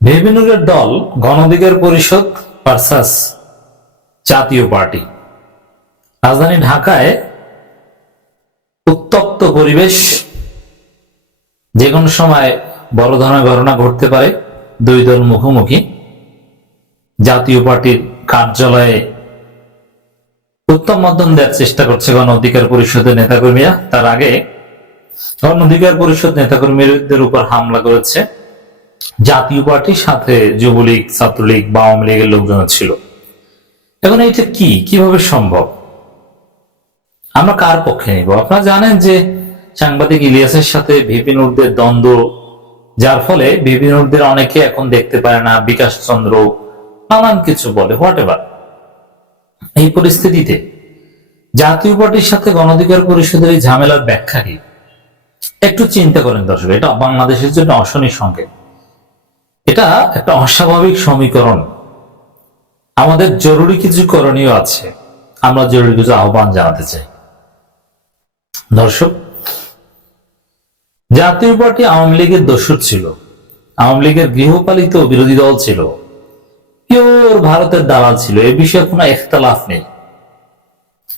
বিভিন্ন দল গণ অধিকার পরিষদ ভার্সাস জাতীয় পার্টি। রাজধানী ঢাকায় উত্তপ্ত পরিবেশ, যে কোনো সময় বড় ধরনের ঘটনা ঘটতে পারে। দুই দল মুখোমুখি। জাতীয় পার্টির কার্যালয়ে উত্তম মধ্যম দেওয়ার চেষ্টা করছে গণ অধিকার পরিষদের নেতাকর্মীরা। তার আগে গণ অধিকার পরিষদ নেতাকর্মীদের উপর হামলা করেছে জাতীয় পার্টির, সাথে যুবলীগ, ছাত্রলীগ বা আওয়ামী লীগের লোকজন ছিল। এখন এটা কিভাবে সম্ভব? আমরা কার পক্ষে নিব? আপনারা জানেন যে সাংবাদিক ইলিয়াসের সাথে ভিপি নুরদের দ্বন্দ্ব, যার ফলে ভিপি নুরদের অনেকে এখন দেখতে পারে না, বিকাশ চন্দ্র নানান কিছু বলে, হোয়াটএভার। এই পরিস্থিতিতে জাতীয় পার্টির সাথে গণ অধিকার পরিষদের এই ঝামেলার ব্যাখ্যা কি? একটু চিন্তা করেন দর্শক, এটা বাংলাদেশের জন্য অশনি সংকেত। এটা একটা অস্বাভাবিক সমীকরণ। আমাদের জরুরি কিছু করণীয় আছে, আমরা জরুরি কিছু আহ্বান জানাতে চাই। দর্শক, জাতীয় পার্টি আওয়ামী লীগের দোসর ছিল, আওয়ামী লীগের গৃহপালিত বিরোধী দল ছিল, পিওর ভারতের দালাল ছিল। এ বিষয়ে কোনো ইখতিলাফ নেই,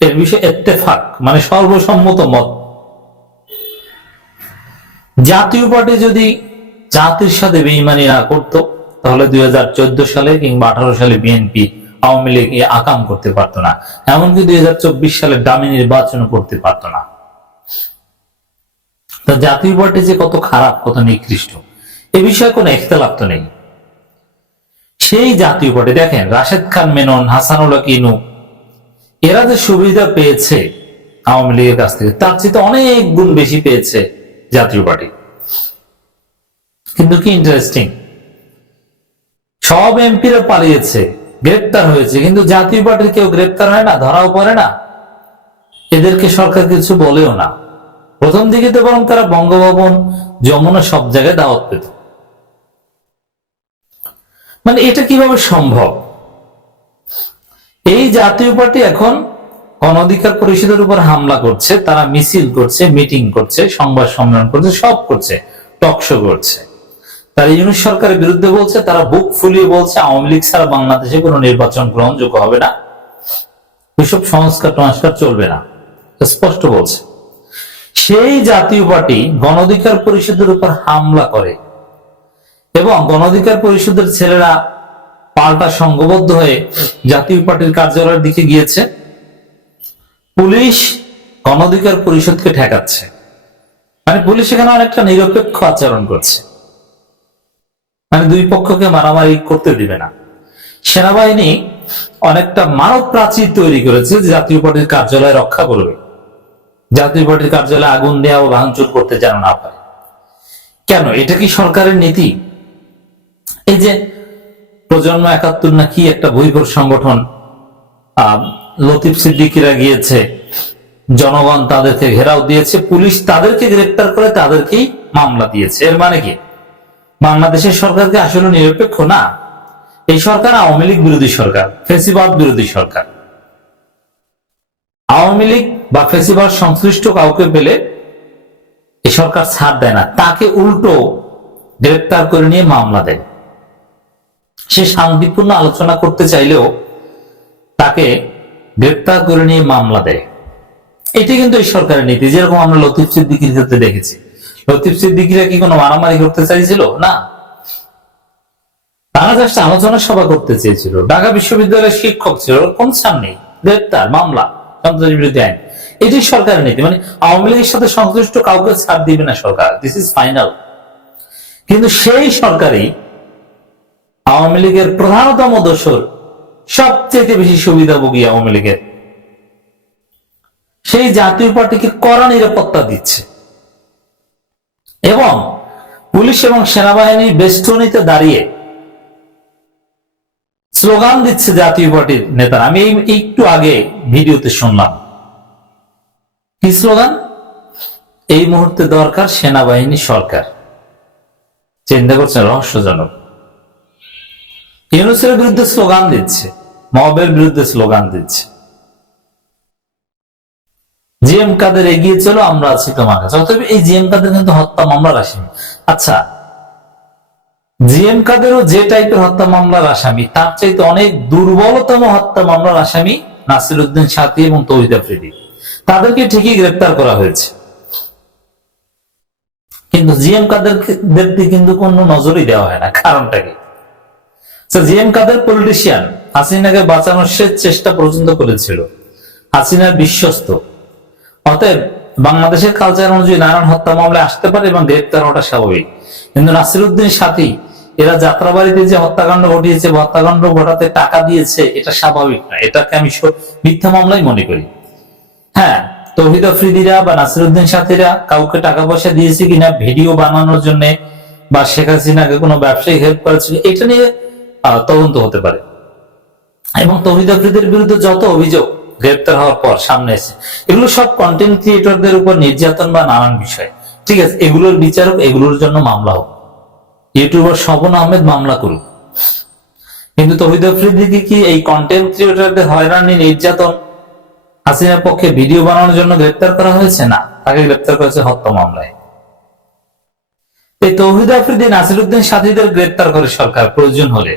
এর বিষয়ে ইত্তেফাক মানে সর্বসম্মত মত। জাতীয় পার্টি যদি জাতির সাথে বেইমানি না করত, তাহলে 2014 সালে কিংবা 18 সালে বিএনপি আওয়ামী লীগ আকাম করতে পারত না, এমনকি 2024 সালে দামি নির্বাচন করতে পারত না। তা জাতীয় পার্টি যে কত খারাপ, কত নিকৃষ্ট, এ বিষয়ে কোনো ইখতিলাফ তো নেই। সেই জাতীয় পার্টি দেখেন, রাশেদ খান মেনন, হাসানুল হক ইনু, এরা যে সুবিধা পেয়েছে আওয়ামী লীগের কাছ থেকে, তার চেয়ে অনেক গুণ বেশি পেয়েছে জাতীয় পার্টি। কিন্তু কি ইন্টারেস্টিং, সব এমপিরা পালিয়েছে, গ্রেপ্তার হয়েছে, কিন্তু জাতীয় পার্টির কেউ গ্রেপ্তার হয় না, ধরাও পড়ে না, এদেরকে সরকার কিছু বলেও না। প্রথম দিকে তো বরং তারা বঙ্গভবন, যমুনা সব জায়গায় দাওয়াত পেত। মানে এটা কিভাবে সম্ভব? এই জাতীয় পার্টি এখন গণ অধিকার পরিষদের উপর হামলা করছে, তারা মিছিল করছে, মিটিং করছে, সংবাদ সম্মেলন করছে, সব করছে, টকশো করছে। তারা ইউনূস সরকারের বিরুদ্ধে বলছে, তারা বুক ফুলিয়ে বলছে আওয়ামী লীগ ছাড়া বাংলাদেশে কোনো নির্বাচন গ্রহণযোগ্য হবে না, এসব সংস্কার টংস্কার চলবে না, স্পষ্ট বলছে। সেই জাতীয় পার্টি গণ অধিকার পরিষদের উপর হামলা করে এবং গণ অধিকার পরিষদের ছেলেরা পাল্টা সংঘবদ্ধ হয়ে জাতীয় পার্টির কার্যালয়ের দিকে গিয়েছে। পুলিশ গণ অধিকার পরিষদকে ঠেকাচ্ছে, মানে পুলিশ এখানে অনেকটা নিরপেক্ষ আচরণ করছে, মানে দুই পক্ষকে মারামারি করতে দিবে না। সেনাবাহিনী অনেকটা মানব প্রাচীর তৈরি করেছে যে জাতীয় পার্টির কার্যালয় রক্ষা করবে, জাতীয় পার্টির কার্যালয়ে আগুন দেওয়া ও ভাঙচুর করতে যেন না পারে। কেন? এটা কি সরকারের নীতি? এই যে প্রজন্ম 71 না কি একটা বহির্ভূত সংগঠন, লতিফ সিদ্দিকীরা গিয়েছে, জনগণ তাদেরকে ঘেরাও দিয়েছে, পুলিশ তাদেরকে গ্রেপ্তার করে তাদেরকেই মামলা দিয়েছে। এর মানে কি বাংলাদেশের সরকারকে আসলে নিরপেক্ষ না? এই সরকার আওয়ামী লীগ বিরোধী সরকার, ফ্যাসিবাদ বিরোধী সরকার। আওয়ামী লীগ বা ফ্যাসিবাদ সংশ্লিষ্ট কাউকে পেলে এই সরকার ছাড় দেয় না, তাকে উল্টো গ্রেপ্তার করে নিয়ে মামলা দেয়। সে শান্তিপূর্ণ আলোচনা করতে চাইলেও তাকে গ্রেপ্তার করে নিয়ে মামলা দেয়। এটি কিন্তু এই সরকারের নীতি। যেরকম আমরা লতিফ সিদ্দিকীর ক্ষেত্রে দেখেছি, লতিফ সিদ্দিকীরা কি কোনো মারামারি করতে চাইছিল? না, তারা জাস্ট আলোচনা সভা করতে চেয়েছিল। ঢাকা বিশ্ববিদ্যালয়ের শিক্ষক ছিল, কোন সামনে গ্রেপ্তার, মামলা, সন্ত্রাসী বিরোধী আইন। এটি সরকারের নীতি। মানে আওয়ামী লীগের সাথে সংশ্লিষ্ট কাউকে ছাড় দিবে না সরকার, দিস ইজ ফাইনাল। কিন্তু সেই সরকারই আওয়ামী লীগের প্রধানতম দোসর, সবচেয়ে বেশি সুবিধাভোগী আওয়ামী লীগের, সেই জাতীয় পার্টিকে কড়া নিরাপত্তা দিচ্ছে এবং পুলিশ এবং সেনাবাহিনীর বেষ্টনীতে দাঁড়িয়ে স্লোগান দিচ্ছে জাতীয় পার্টির নেতারা। আমি একটু আগে ভিডিওতে শুনলাম কি স্লোগান, এই মুহূর্তে দরকার সেনাবাহিনী সরকার। চিন্তা করছেন? রহস্যজনক। ইউনূসের বিরুদ্ধে স্লোগান দিচ্ছে, মবের বিরুদ্ধে স্লোগান দিচ্ছে। জিএম কাদের এগিয়ে চলো, আমরা আছি তোমার কাছে। অতএব এই জিএম কাদের কিন্তু হত্যা মামলার আসামি। আচ্ছা, জিএম কাদেরও যে টাইপের হত্যা মামলার আসামি, তার চাইতে অনেক দুর্বলতম হত্যা মামলার আসামি নাসিরউদ্দিন সাথী এবং তৌহিদ আফ্রিদি। তাদেরকে ঠিকই গ্রেপ্তার করা হয়েছে, কিন্তু জিএম কাদেরকে কিন্তু কোনো নজরই দেওয়া হয় না। কারণটা কি? জিএম কাদের পলিটিশিয়ান, হাসিনাকে বাঁচানোর সে চেষ্টা পর্যন্ত করেছিল, হাসিনার বিশ্বস্ত। অতএব বাংলাদেশের কালচার অনুযায়ী নারায়ণ হত্যা মামলায় আসতে পারে এবং গ্রেপ্তার হওয়াটা স্বাভাবিক। কিন্তু নাসিরউদ্দিন সাথী এরা যাত্রাবাড়িতে যে হত্যাকাণ্ড ঘটিয়েছে, হত্যাকাণ্ড ঘটাতে টাকা দিয়েছে, এটা স্বাভাবিক না। এটাকে আমি মিথ্যা মামলাই মনে করি। হ্যাঁ, তৌহিদ আফ্রিদিরা বা নাসিরউদ্দিন সাথীরা কাউকে টাকা পয়সা দিয়েছে কিনা ভিডিও বানানোর জন্য, বা শেখ হাসিনাকে কোনো ব্যবসায়িক হেল্প করেছিল, এটা নিয়ে তদন্ত হতে পারে। এবং তৌহিদ আফ্রিদির বিরুদ্ধে যত অভিযোগ গ্রেপ্তার হওয়ার পর সামনে এসে, এগুলো সব কন্টেন্ট ক্রিয়েটরদের উপর নির্যাতন বা নানান বিষয়। ঠিক আছে, এগুলোর বিচারক, এগুলোর জন্য মামলা হোক। ইউটিউবার স্বপন আহমেদ মামলা করুক, কিন্তু তৌহিদ আফ্রিদিকে কি এই কন্টেন্ট ক্রিয়েটরদের হয়রানি, নির্যাতন, হাসিনার পক্ষে ভিডিও বানানোর জন্য গ্রেপ্তার করা হয়েছে? না, তাকে গ্রেপ্তার করেছে হত্যা মামলায়। এই তৌহিদ আফ্রিদি, নাসিরউদ্দিন সাথীদের গ্রেপ্তার করে সরকার প্রয়োজন হলে,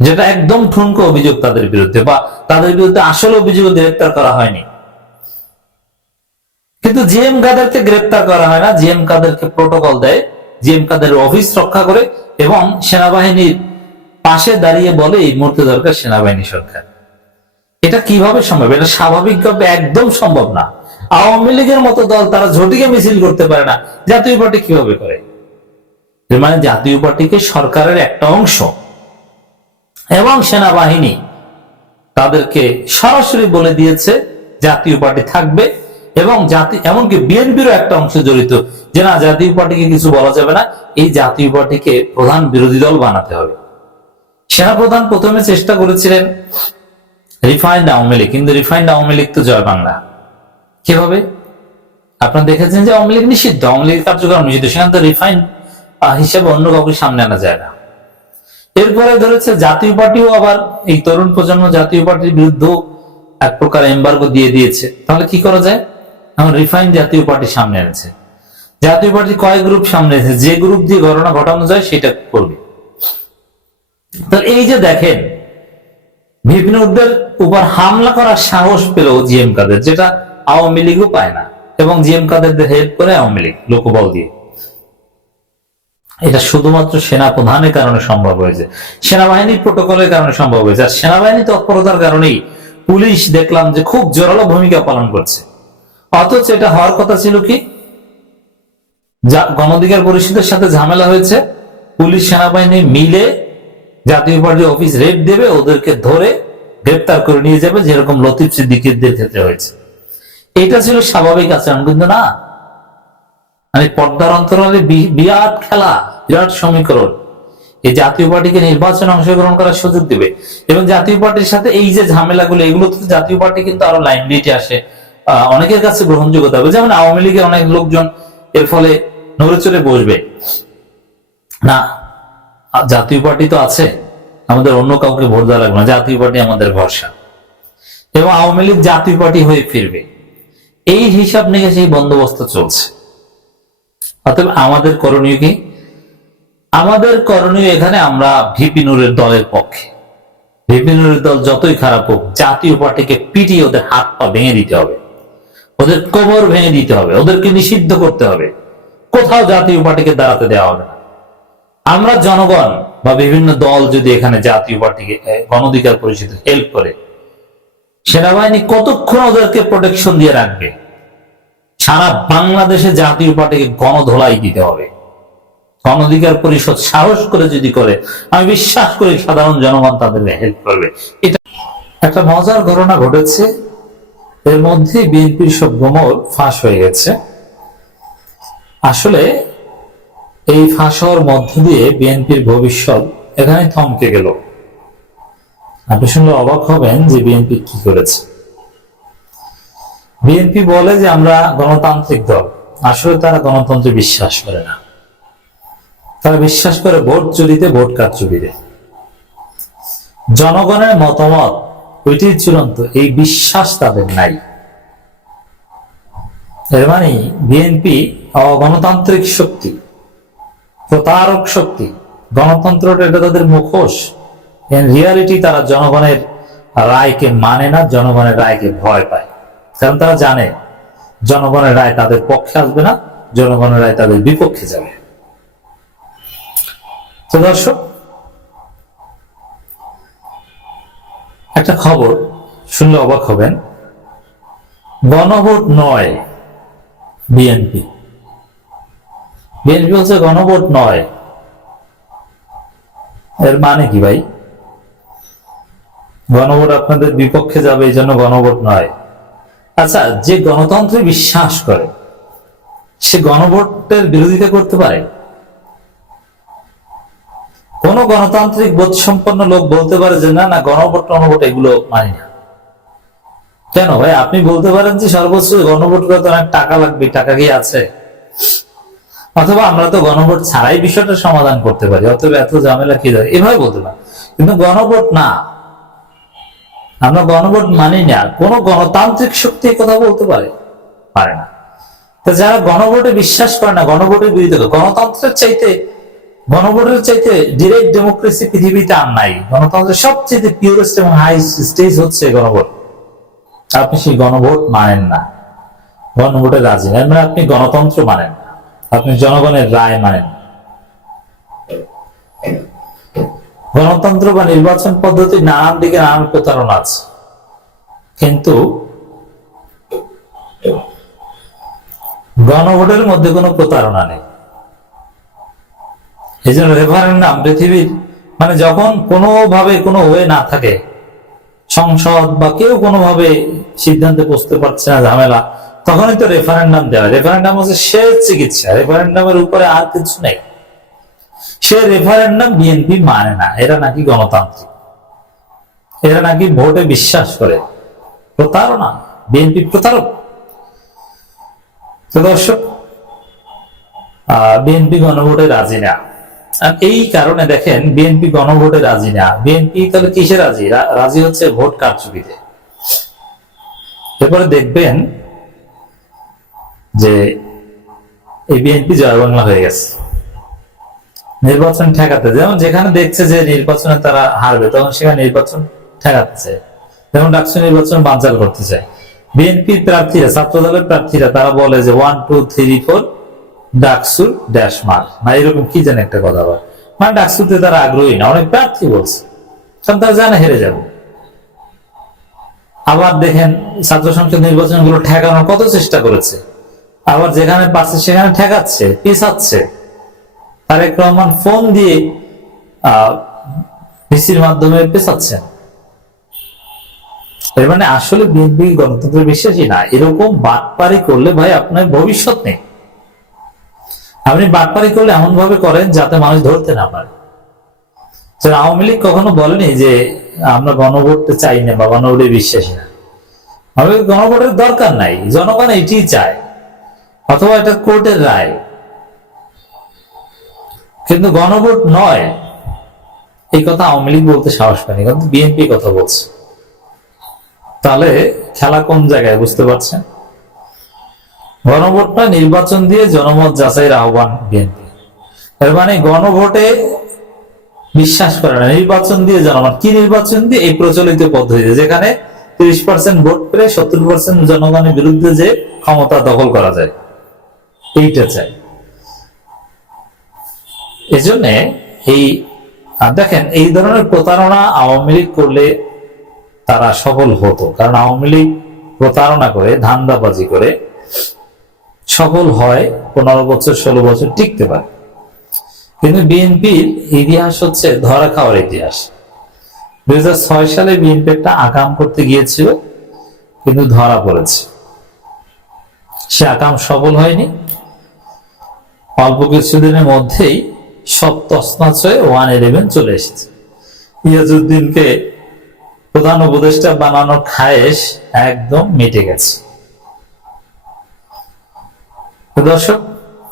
যেটা একদম ঠুনকো অভিযোগ তাদের বিরুদ্ধে, বা তাদের বিরুদ্ধে আসল অভিযোগ গ্রেপ্তার করা হয়নি। কিন্তু জিএম কাদেরকে গ্রেপ্তার করা হয় না। জিএম কাদেরকে প্রোটোকল দেয়, জিএম কাদের অফিস রক্ষা করে এবং সেনাবাহিনীর পাশে দাঁড়িয়ে বলে এই মুহূর্তে দরকার সেনাবাহিনী সরকার। এটা কিভাবে সম্ভব? এটা স্বাভাবিকভাবে একদম সম্ভব না। আওয়ামী লীগের মতো দল তারা ঝটিকে মিছিল করতে পারে না, জাতীয় পার্টি কিভাবে করে? মানে জাতীয় পার্টিকে সরকারের একটা অংশ এবং সেনাবাহিনী তাদেরকে সরাসরি বলে দিয়েছে জাতীয় পার্টি থাকবে, এবং এমনকি বিএনপিরও একটা অংশ জড়িত, যে না, জাতীয় পার্টিকে কিছু বলা যাবে না, এই জাতীয় পার্টিকে প্রধান বিরোধী দল বানাতে হবে। সেনাপ্রধান প্রথমে চেষ্টা করেছিলেন রিফাইন্ড আওয়ামী লীগ, কিন্তু রিফাইন্ড আওয়ামী লীগ তো জয় বাংলা। কিভাবে? আপনারা দেখেছেন যে আওয়ামী লীগ নিষিদ্ধ, আওয়ামী লীগের কার্যক্রম নিষিদ্ধ, সেখানে তো রিফাইন্ড হিসেবে অন্য কাউকে সামনে আনা যায় না। এরপরে ধরেছে জাতীয় পার্টিও আবার এই তরুণ প্রজন্ম জাতীয় পার্টির বিরুদ্ধে এক প্রকার এম্বার্গো দিয়ে দিয়েছে। তাহলে কি করা যায়? এখন রিফাইন্ড জাতীয় পার্টি সামনে এনেছে। জাতীয় পার্টি কয় গ্রুপ সামনে এনেছে, যে গ্রুপ দিয়ে ঘটনা ঘটানো যায় সেটা করবে। তাহলে এই যে দেখেন, ভিপিনুরদের উপর হামলা করার সাহস পেল জিএম কাদের, যেটা আওয়ামী লীগও পায় না, এবং জিএম কাদেরদের হেল্প করে আওয়ামী লীগ লোকবল দিয়ে। এটা শুধুমাত্র সেনা প্রধানের কারণে সম্ভব হয়েছে, সেনাবাহিনীর প্রোটোকলের কারণে সম্ভব হয়েছে। আর সেনাবাহিনী তৎপরতার কারণেই পুলিশ দেখলাম যে খুব জোরালো ভূমিকা পালন করছে। অথচ এটা হওয়ার কথা ছিল কি, গণ অধিকার পরিষদের সাথে ঝামেলা হয়েছে, পুলিশ সেনাবাহিনী মিলে জাতীয় পার্টির অফিস রেড দেবে, ওদেরকে ধরে গ্রেপ্তার করে নিয়ে যাবে, যেরকম লতিফ সিদ্দিকীদের ক্ষেত্রে হয়েছে। এটা ছিল স্বাভাবিক আচরণ, কিন্তু না, মানে পর্দার অন্তরালে বিরাট খেলা, বিরাট সমীকরণ। এই জাতীয় পার্টিকে নির্বাচনে অংশগ্রহণ করার সুযোগ দিবে, এবং জাতীয় পার্টির সাথে এই যে ঝামেলাগুলো, এগুলো তো জাতীয় পার্টি কিন্তু আরো লাইমলাইটে আসে, অনেকের কাছে গ্রহণযোগ্যতা হবে। যেমন আওয়ামী লীগের অনেক লোকজন এর ফলে নড়ে চড়ে বসবে না, জাতীয় পার্টি তো আছে, আমাদের অন্য কাউকে ভোট দেওয়া লাগবে না, জাতীয় পার্টি আমাদের ভরসা, এবং আওয়ামী লীগ জাতীয় পার্টি হয়ে ফিরবে। এই হিসাব নিয়ে সেই বন্দোবস্ত চলছে। অতএব আমাদের করণীয় কি? আমাদের করণীয় এখানে আমরা ভিপি নুরের দলের পক্ষে। ভিপি নুরের দল যতই খারাপ হোক, জাতীয় পার্টিকে পিটিয়ে ওদের হাত পা ভেঙে দিতে হবে, ওদের কোমর ভেঙে দিতে হবে, ওদেরকে নিষিদ্ধ করতে হবে। কোথাও জাতীয় পার্টিকে দাঁড়াতে দেওয়া হবে না। আমরা জনগণ বা বিভিন্ন দল যদি এখানে জাতীয় পার্টিকে, গণ অধিকার পরিষদ হেল্প করে, সেনাবাহিনী কতক্ষণ ওদেরকে প্রোটেকশন দিয়ে রাখবে? সারা বাংলাদেশে জাতীয় পার্টিকে গণধোলাই দিতে হবে। গণ অধিকার পরিষদ সাহস করে যদি করে, আমি বিশ্বাস করি সাধারণ জনগণ তাদেরকে হেল্প করবে। এটা একটা মজার ঘটনা ঘটেছে, এর মধ্যে বিএনপির সব গোমর ফাঁস হয়ে গেছে। আসলে এই ফাঁস হওয়ার মধ্য দিয়ে বিএনপির ভবিষ্যৎ এখানে থমকে গেল। আপনি শুনলে অবাক হবেন যে বিএনপি কি করেছে। বিএনপি বলে যে আমরা গণতান্ত্রিক দল, আসলে তারা গণতন্ত্রে বিশ্বাস করে না। তারা বিশ্বাস করে ভোট চুরিতে, ভোট কারচুপিতে। জনগণের মতামত ওইটির চূড়ান্ত, এই বিশ্বাস তাদের নাই। এর মানে বিএনপি অগণতান্ত্রিক শক্তি, প্রতারক শক্তি। গণতন্ত্রটা এটা তাদের মুখোশ। ইন রিয়ালিটি তারা জনগণের রায়কে মানে না, জনগণের রায়কে ভয় পায়। কারণ তারা জানে জনগণের রায় তাদের পক্ষে আসবে না, জনগণের রায় তাদের বিপক্ষে যাবে। তো দর্শক, একটা খবর শুনলে অবাক হবেন, গণভোট নয় বিএনপি। বিএনপি বলছে গণভোট নয়। এর মানে কি ভাই? গণভোট আপনাদের বিপক্ষে যাবে এই জন্য গণভোট নয়? আচ্ছা, যে গণতন্ত্রে বিশ্বাস করে সে গণভোটের বিরোধিতা করতে পারে? কোন গণতান্ত্রিক বোধ সম্পন্ন লোক বলতে পারে যে না না গণভোট টনভোট এগুলো মানি না? কেন ভাই? আপনি বলতে পারেন যে সর্বোচ্চ গণভোট করতে অনেক টাকা লাগবে, টাকা কি আছে? অথবা আমরা তো গণভোট ছাড়াই বিষয়টা সমাধান করতে পারি, অথবা এত ঝামেলা কি যায়, এভাবে বলতে পারি। কিন্তু গণভোট না, আমরা গণভোট মানি না, কোন গণতান্ত্রিক শক্তি কথা বলতে পারে না। তো যারা গণভোটে বিশ্বাস করে না, গণভোটের বিরুদ্ধে, গণতন্ত্রের চাইতে, গণভোটের চাইতে ডিরেক্ট ডেমোক্রেসি পৃথিবীতে আর নাই। গণতন্ত্রের সবচেয়ে পিওরেস্ট এবং হাই স্টেজ হচ্ছে গণভোট। আপনি সেই গণভোট মানেন না, গণভোটে রাজি না, মানে আপনি গণতন্ত্র মানেন না, আপনি জনগণের রায় মানেন। গণতন্ত্র বা নির্বাচন পদ্ধতি নানান দিকে নানান প্রতারণা আছে, কিন্তু গণভোটের মধ্যে কোনো প্রতারণা নেই। এই জন্য রেফারেন্ডাম পৃথিবীর, মানে যখন কোনোভাবে কোনো ওয়ে না থাকে, সংসদ বা কেউ কোনোভাবে সিদ্ধান্তে পৌঁছতে পারছে না, ঝামেলা, তখনই তো রেফারেন্ডাম দেওয়া হয়। রেফারেন্ডাম হচ্ছে শেষ চিকিৎসা, রেফারেন্ডামের উপরে আর কিছু নেই। সে রেফারেন্ডাম বিএনপি মানে না, এরা নাকি গণতান্ত্রিক, এরা নাকি ভোটে বিশ্বাস করে। প্রতারণা, বিএনপি প্রতারক। তো দর্শক, বিএনপি গণভোটে রাজি না, আর এই কারণে দেখেন বিএনপি গণভোটে রাজি না। বিএনপি তাহলে কিসে রাজি? রাজি হচ্ছে ভোট কারচুপিতে। এরপরে দেখবেন যে এই বিএনপি জয় বাংলা হয়ে গেছে নির্বাচন ঠেকাতে। যেমন যেখানে দেখছে যে নির্বাচনে তারা হারবে, তখন সেখানে নির্বাচন ঠেকাতে চায়। যেমন ডাকসু নির্বাচন বানচাল করতে চায়। বিএনপি প্রার্থীরা, ছাত্র দলের প্রার্থীরা, তারা বলে যে 1 2 3 4 ডাকসু ড্যাশ মার, না এরকম কি জানে একটা কথা বলে, মানে ডাকসুতে তারা আগ্রহী না। অনেক প্রার্থী বলছে, কারণ তারা জানে হেরে যাবে। আবার দেখেন ছাত্র সংসদ নির্বাচন গুলো ঠেকানোর কত চেষ্টা করেছে, আবার যেখানে পারছে সেখানে ঠেকাচ্ছে, পিছাচ্ছে। তারেক রহমান ফোন দিয়ে ভিসির মাধ্যমে পেছাচ্ছেন। এর মানে আসলে বিএনপি গণতন্ত্রের বিশ্বাসী না। এরকম বাটপারি করলে ভাই আপনার ভবিষ্যৎ নেই। আপনি বাটপারি করলে এমন ভাবে করেন যাতে মানুষ ধরতে না পারে। আওয়ামী লীগ কখনো বলেনি যে আমরা গণভোটে চাই না বা গণভোটে বিশ্বাসী না। আমাদের গণভোটের দরকার নাই, জনগণ এটি চায়, অথবা এটা কোর্টের রায়। কিন্তু গণভোট নয় এই কথা আওয়ামী লীগ বলতে সাহস পায়নি, কিন্তু বিএনপি কথা বলছে। তাহলে খেলা কোন জায়গায় বুঝতে পারছেন? গণভোটটা নির্বাচন দিয়ে জনমত যাচাইয়ের আহ্বান বিএনপি। এর মানে গণভোটে বিশ্বাস করে না, নির্বাচন দিয়ে জনমত। কি নির্বাচন দিয়ে? এই প্রচলিত পদ্ধতিতে, যেখানে 30% ভোট পেলে 70% জনগণের বিরুদ্ধে যে ক্ষমতা দখল করা যায়, এইটা চাই। এই জন্য এই দেখেন, এই ধরনের প্রতারণা আওয়ামী লীগ করলে তারা সফল হতো, কারণ আওয়ামী লীগ প্রতারণা করে, ধান্দাবাজি করে সফল হয়, 15 বছর 16 বছর টিকতে পারে। কিন্তু বিএনপির ইতিহাস হচ্ছে ধরা খাওয়ার ইতিহাস। 2006 সালে বিএনপি একটা আকাম করতে গিয়েছিল, কিন্তু ধরা পড়েছে। সে আকাম সফল হয়নি। অল্প কিছুদিনের মধ্যেই সব তছনছ হয়ে 111 চলে এসেছে। ইয়াজউদ্দিনকে প্রধান উপদেষ্টা বানানোর খায়েশ একদম মিটে গেছে। দর্শক,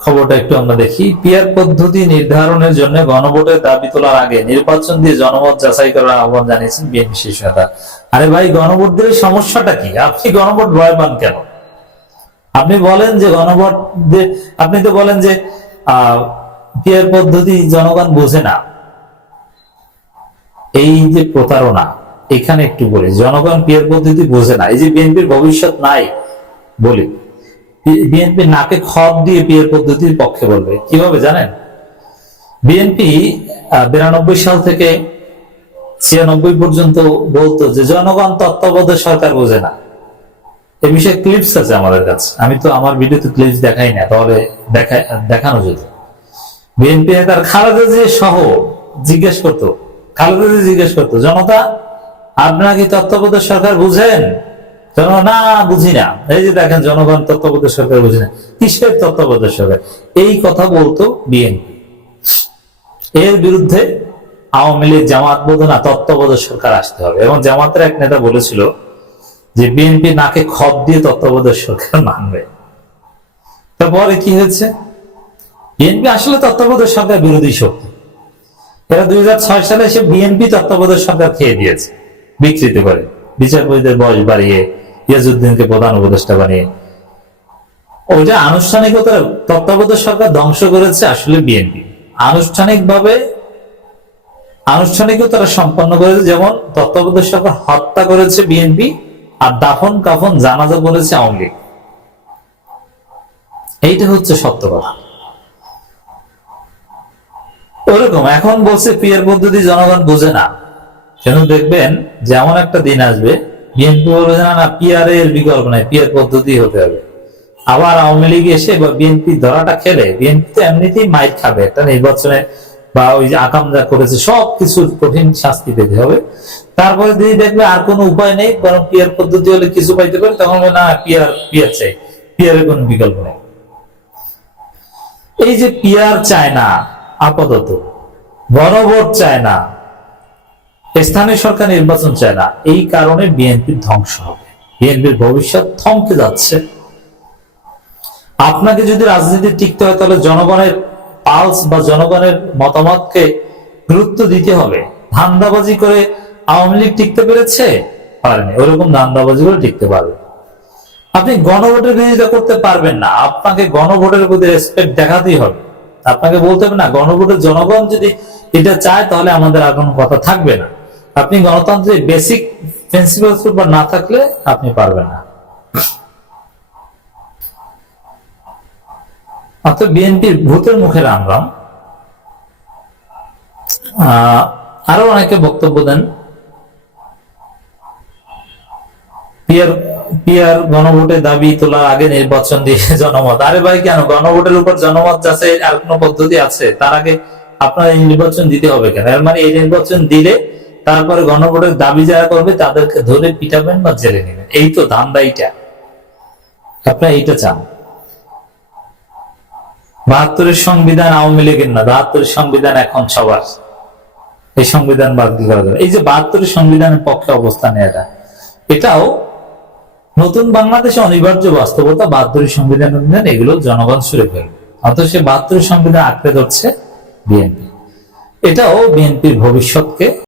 খবরটা একটু আমরা দেখি। পিআর পদ্ধতি নির্ধারণের জন্য গণভোটের দাবি তোলার আগে নির্বাচন দিয়ে জনমত যাচাই করার আহ্বান জানিয়েছেন বিএনপি শীর্ষ নেতা। আরে ভাই, গণভোট দিলে সমস্যাটা কি? আপনি গণভোট ভয় পান কেন? আপনি বলেন যে গণভোট, আপনি তো বলেন যে পিআর পদ্ধতি জনগণ বোঝে না। এই যে প্রতারণা, এখানে একটু বলি, জনগণ পিয়ার পদ্ধতি বোঝে না। এই যে বিএনপির ভবিষ্যৎ নাই বলি, বিএনপি নাকে খত দিয়ে পিয়ার পদ্ধতির পক্ষে বলবে কিভাবে জানেন? বিএনপি 92 সাল থেকে 96 পর্যন্ত বলতো যে জনগণ তত্ত্বাবধায়ক সরকার বোঝে না। এ বিষয়ে ক্লিপস আছে আমাদের কাছে, আমি তো আমার ভিডিওতে ক্লিপস দেখাই না, তাহলে দেখানো যেত। বিএনপি নেতার খালেদা জিয়া সহ জিজ্ঞেস করতো, খালেদা জিয়া জিজ্ঞেস করতো, জনতা আপনারা কি তত্ত্বাবধায়ক সরকার বুঝেন? জনগণ না, বুঝি না। এই যে দেখেন, জনগণ তত্ত্বাবধায়ক সরকার বুঝি না। কিসের তত্ত্বাবধায়ক সরকার? এই কথা বলতো বিএনপি। এর বিরুদ্ধে আওয়ামী লীগ, জামাত বলতো না, তত্ত্বাবধায়ক সরকার আসতে হবে। এবং জামাতের এক নেতা বলেছিল যে বিএনপি নাকে খত দিয়ে তত্ত্বাবধায়ক সরকার মানবে। তারপরে কি হয়েছে? বিএনপি আসলে তত্ত্বাবধায়ক সরকার বিরোধী শক্তি। এরা 2006 সালে এসে বিএনপি তত্ত্বাবধায়ক সরকার খেয়ে দিয়েছে, বিকৃতি করে, বিচারপতিদের বয়স বাড়িয়ে, ইয়াজউদ্দিনকে প্রধান উপদেষ্টা বানিয়ে। ওইটা আনুষ্ঠানিকতা, তত্ত্বাবধায়ক সরকার ধ্বংস করেছে আসলে বিএনপি। আনুষ্ঠানিকতা সম্পন্ন করেছে, যেমন তত্ত্বাবধায়ক সরকার হত্যা করেছে বিএনপি, আর দাফন কাফন জানাজা করেছে আওয়ামী লীগ। এইটা হচ্ছে সত্য কথা। ওরকম এখন বলছে পিয়ার পদ্ধতি জনগণ বোঝে না, কিন্তু দেখবেন যেমন একটা দিন আসবে বিএনপি বলবে না, পিয়ার এর বিকল্প নাই, পিয়ার পদ্ধতি হতে হবে। আবার আওয়ামী লীগ এসে বা বিএনপি ধরাটা খেলে, বিএনপি তো এমনিতেই মাইর খাবে একটা নির্বাচনে, বা ওই যে আকাম যা করেছে সবকিছুর কঠিন শাস্তি পেতে হবে। তারপরে যদি দেখবে আর কোনো উপায় নেই, বরং পিয়ার পদ্ধতি হলে কিছু পাইতে পারে, তখন না, পিয়ার চাই, পিয়ারের কোনো বিকল্প নেই। এই যে পিয়ার চায় না, আপাতত গণভোট চায় না, স্থানীয় সরকার নির্বাচন চায় না, এই কারণে বিএনপির ধ্বংস হবে, বিএনপির ভবিষ্যৎ থমকে যাচ্ছে। আপনাকে যদি রাজনীতি টিকতে হয়, তাহলে জনগণের পালস বা জনগণের মতামতকে গুরুত্ব দিতে হবে। ধান্দাবাজি করে আওয়ামী লীগ টিকতে পেরেছে? পারেনি। ওরকম ধান্দাবাজি করে টিকতে পারবে। আপনি গণভোটের বিরোধিতা করতে পারবেন না, আপনাকে গণভোটের প্রতি রেসপেক্ট দেখাতেই হবে। আপনাকে বলতে হবে না, গণভোটের জনগণ যদি এটা চায় তাহলে আমাদের আর কোনো কথা থাকবে না। আপনি গণতন্ত্রের বেসিক প্রিন্সিপালস উপর না থাকলে আপনি পারবেন না। অর্থাৎ বিএনপির ভূতের মুখে রাম রাম। আরো অনেকে বক্তব্য দেন, পিয়ার গণভোটে দাবি তোলার আগে নির্বাচন দিয়ে জনমত। আরে ভাই, কেন গণভোটের উপর জনমত যাচাই আর কোন পদ্ধতি আছে? তার আগে আপনার এই নির্বাচন দিতে হবে কেন? এর মানে এই নির্বাচন দিলে তারপরে গণভোটের দাবি যারা করবে তাদেরকে ধরে পিটাবেন বা জেলে নেবেন, এই তো ধান্দা। এইটা আপনার এইটা চান। 72-এর সংবিধান আওয়ামী লীগের না, 72-এর সংবিধান এখন সবার। এই সংবিধান বাতিল করা যাবে। এই যে 72-এর সংবিধানের পক্ষে অবস্থান নেওয়াটা, এটাও নতুন বাংলাদেশে অনিবার্য বাস্তবতা। 72-এর সংবিধান এগুলো জনগণ ছুড়ে ফেলবে, অথচ সে 72-এর সংবিধান আঁকড়ে ধরছে বিএনপি। এটাও বিএনপির ভবিষ্যৎকে